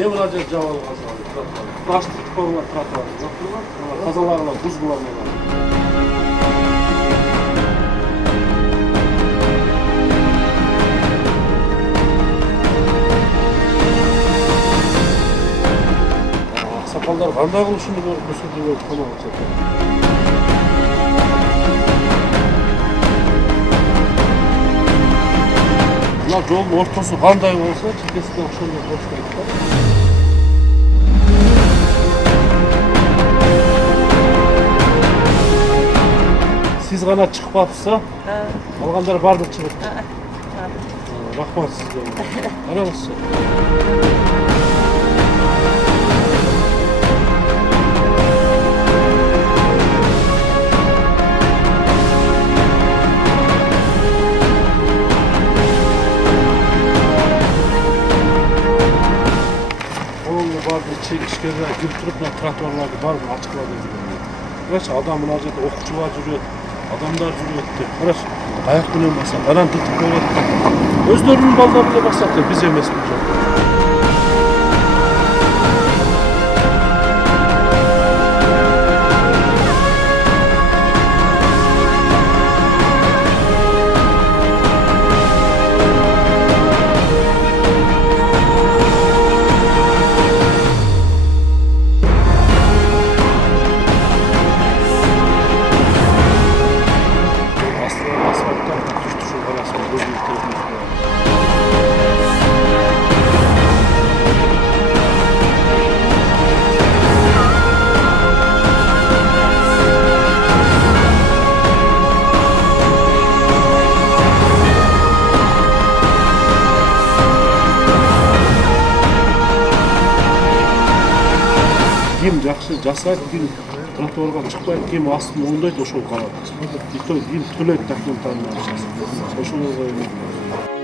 не мына жер жабылып калса пластик форма тротуар жапылган, тазаларга буз буламаган. Ақсақалдар қандай қылышынды көріп көсетіп өліп қамауға түседі. Мына жолдың ортасы қандай болса, шекесіне ошондай болуш керек да. Сиз ғана чыкпапсыз, алгандар бардык чыгып. Рахмат сизге. Караңызчы. İçkerde girip durup trottoarlarda barın açıkladı. Karış adam mına жерде окуучулар жүрөт, адамдар жүрөт деп. Караш аяк менен баса, анан тыртып коет. Өздөрүнүн балдары эле басат деп, биз эмеспиз жок. Ким жакшы жасайт, ким тротуарга чыкпайт, ким астын оңдойт, ошол калат. И то ким төлөйт документальный акчасын. Ошолорго